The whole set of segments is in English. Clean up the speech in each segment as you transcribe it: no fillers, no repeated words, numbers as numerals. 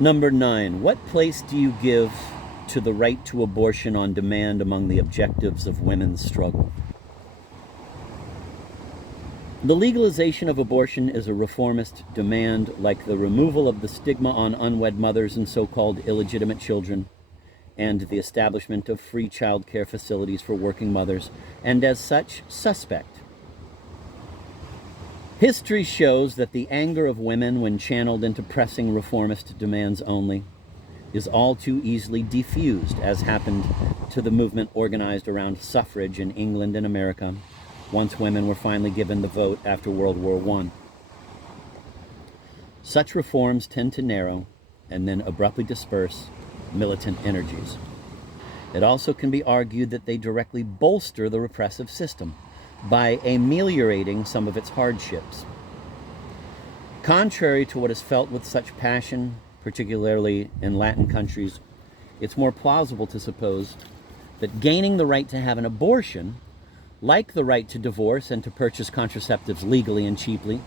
Number 9, what place do you give to the right to abortion on demand among the objectives of women's struggle? The legalization of abortion is a reformist demand, like the removal of the stigma on unwed mothers and so-called illegitimate children, and the establishment of free child care facilities for working mothers, and as such, suspect. History shows that the anger of women, when channeled into pressing reformist demands only, is all too easily diffused, as happened to the movement organized around suffrage in England and America, once women were finally given the vote after World War I. Such reforms tend to narrow and then abruptly disperse militant energies. It also can be argued that they directly bolster the repressive system by ameliorating some of its hardships. Contrary to what is felt with such passion, particularly in Latin countries, it's more plausible to suppose that gaining the right to have an abortion, like the right to divorce and to purchase contraceptives legally and cheaply,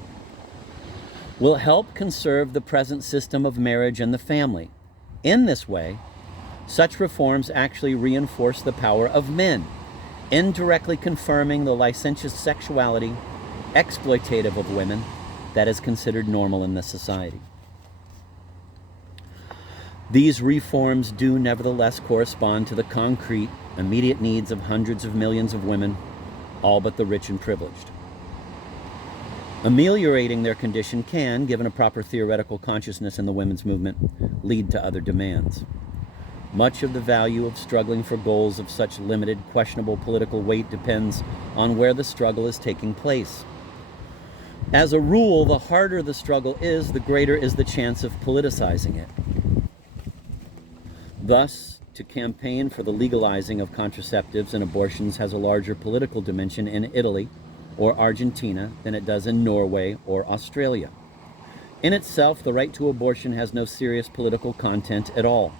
will help conserve the present system of marriage and the family. In this way, such reforms actually reinforce the power of men, indirectly confirming the licentious sexuality, exploitative of women, that is considered normal in this society. These reforms do nevertheless correspond to the concrete, immediate needs of hundreds of millions of women, all but the rich and privileged. Ameliorating their condition can, given a proper theoretical consciousness in the women's movement, lead to other demands. Much of the value of struggling for goals of such limited, questionable political weight depends on where the struggle is taking place. As a rule, the harder the struggle is, the greater is the chance of politicizing it. Thus, to campaign for the legalizing of contraceptives and abortions has a larger political dimension in Italy or Argentina than it does in Norway or Australia. In itself, the right to abortion has no serious political content at all,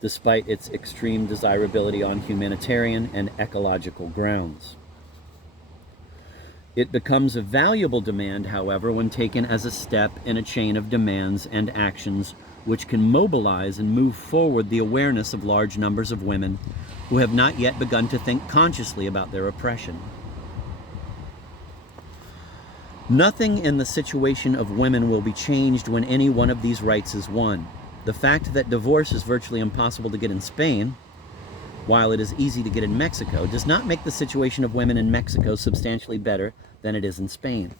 despite its extreme desirability on humanitarian and ecological grounds. It becomes a valuable demand, however, when taken as a step in a chain of demands and actions which can mobilize and move forward the awareness of large numbers of women who have not yet begun to think consciously about their oppression. Nothing in the situation of women will be changed when any one of these rights is won. The fact that divorce is virtually impossible to get in Spain, while it is easy to get in Mexico, does not make the situation of women in Mexico substantially better than it is in Spain.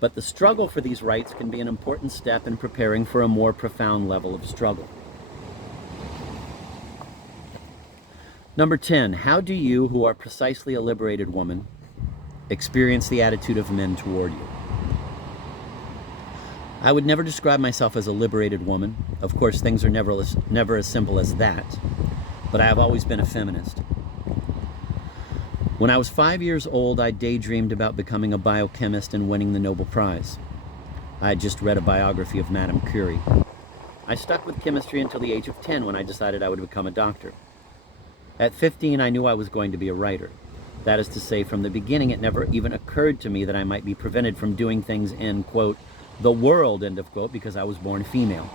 But the struggle for these rights can be an important step in preparing for a more profound level of struggle. Number 10, how do you, who are precisely a liberated woman, experience the attitude of men toward you? I would never describe myself as a liberated woman. Of course, things are never as simple as that. But I have always been a feminist. When I was 5 years old, I daydreamed about becoming a biochemist and winning the Nobel Prize. I had just read a biography of Madame Curie. I stuck with chemistry until the age of 10 when I decided I would become a doctor. At 15, I knew I was going to be a writer. That is to say, from the beginning, it never even occurred to me that I might be prevented from doing things in, quote, the world, end of quote, because I was born female.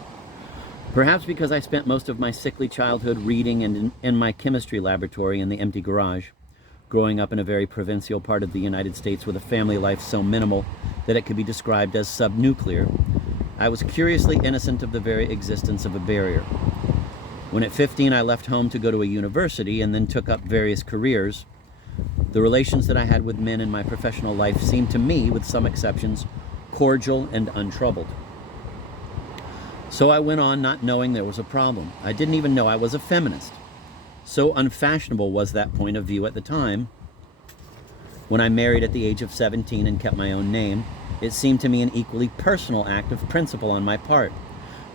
Perhaps because I spent most of my sickly childhood reading and in my chemistry laboratory in the empty garage, growing up in a very provincial part of the United States with a family life so minimal that it could be described as subnuclear, I was curiously innocent of the very existence of a barrier. When at 15 I left home to go to a university and then took up various careers, the relations that I had with men in my professional life seemed to me, with some exceptions, cordial and untroubled. So I went on not knowing there was a problem. I didn't even know I was a feminist. So unfashionable was that point of view at the time. When I married at the age of 17 and kept my own name, it seemed to me an equally personal act of principle on my part.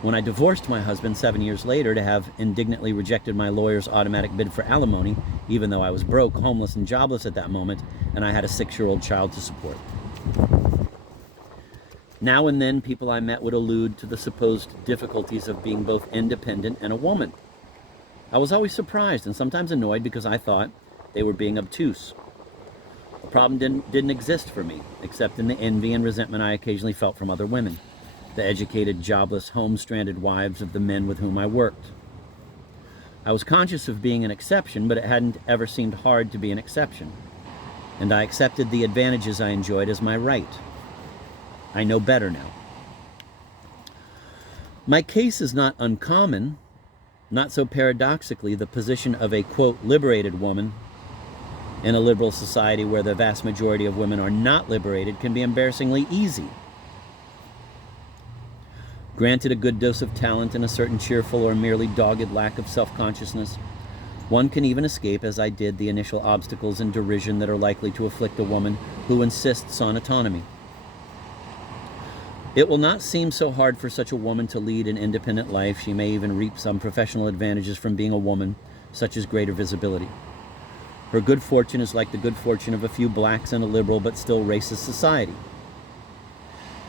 When I divorced my husband 7 years later to have indignantly rejected my lawyer's automatic bid for alimony, even though I was broke, homeless, and jobless at that moment, and I had a 6-year-old child to support. Now and then, people I met would allude to the supposed difficulties of being both independent and a woman. I was always surprised and sometimes annoyed because I thought they were being obtuse. The problem didn't exist for me, except in the envy and resentment I occasionally felt from other women, the educated, jobless, home-stranded wives of the men with whom I worked. I was conscious of being an exception, but it hadn't ever seemed hard to be an exception, and I accepted the advantages I enjoyed as my right. I know better now. My case is not uncommon. Not so paradoxically, the position of a, quote, liberated woman in a liberal society where the vast majority of women are not liberated can be embarrassingly easy. Granted a good dose of talent and a certain cheerful or merely dogged lack of self-consciousness, one can even escape, as I did, the initial obstacles and derision that are likely to afflict a woman who insists on autonomy. It will not seem so hard for such a woman to lead an independent life. She may even reap some professional advantages from being a woman, such as greater visibility. Her good fortune is like the good fortune of a few blacks in a liberal but still racist society.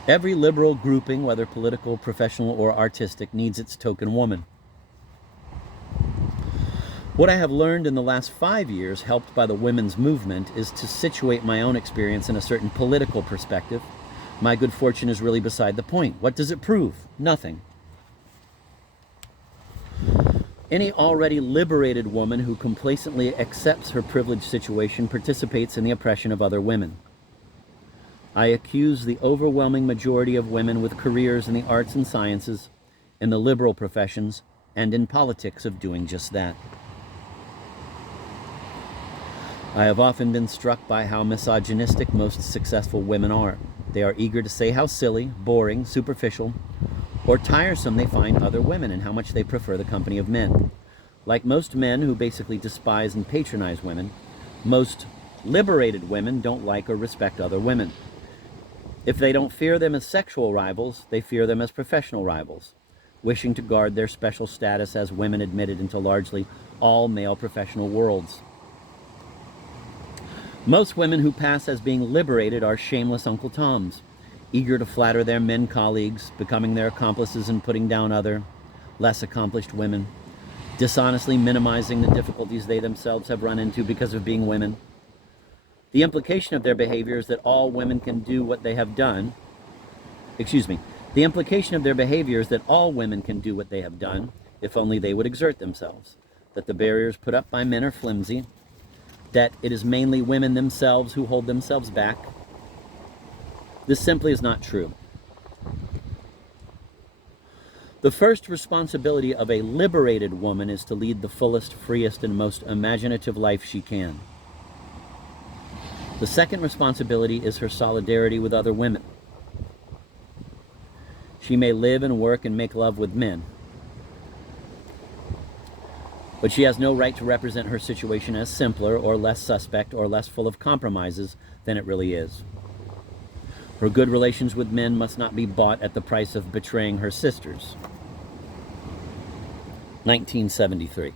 Every liberal grouping, whether political, professional, or artistic, needs its token woman. What I have learned in the last 5 years, helped by the women's movement, is to situate my own experience in a certain political perspective. My good fortune is really beside the point. What does it prove? Nothing. Any already liberated woman who complacently accepts her privileged situation participates in the oppression of other women. I accuse the overwhelming majority of women with careers in the arts and sciences, in the liberal professions, and in politics of doing just that. I have often been struck by how misogynistic most successful women are. They are eager to say how silly, boring, superficial, or tiresome they find other women and how much they prefer the company of men. Like most men who basically despise and patronize women, most liberated women don't like or respect other women. If they don't fear them as sexual rivals, they fear them as professional rivals, wishing to guard their special status as women admitted into largely all male professional worlds. Most women who pass as being liberated are shameless Uncle Toms, eager to flatter their men colleagues, becoming their accomplices in putting down other, less accomplished women, dishonestly minimizing the difficulties they themselves have run into because of being women. The implication of their behavior is that all women can do what they have done. The implication of their behavior is that all women can do what they have done, if only they would exert themselves, that the barriers put up by men are flimsy, that it is mainly women themselves who hold themselves back. This simply is not true. The first responsibility of a liberated woman is to lead the fullest, freest, and most imaginative life she can. The second responsibility is her solidarity with other women. She may live and work and make love with men, but she has no right to represent her situation as simpler or less suspect or less full of compromises than it really is. Her good relations with men must not be bought at the price of betraying her sisters. 1973.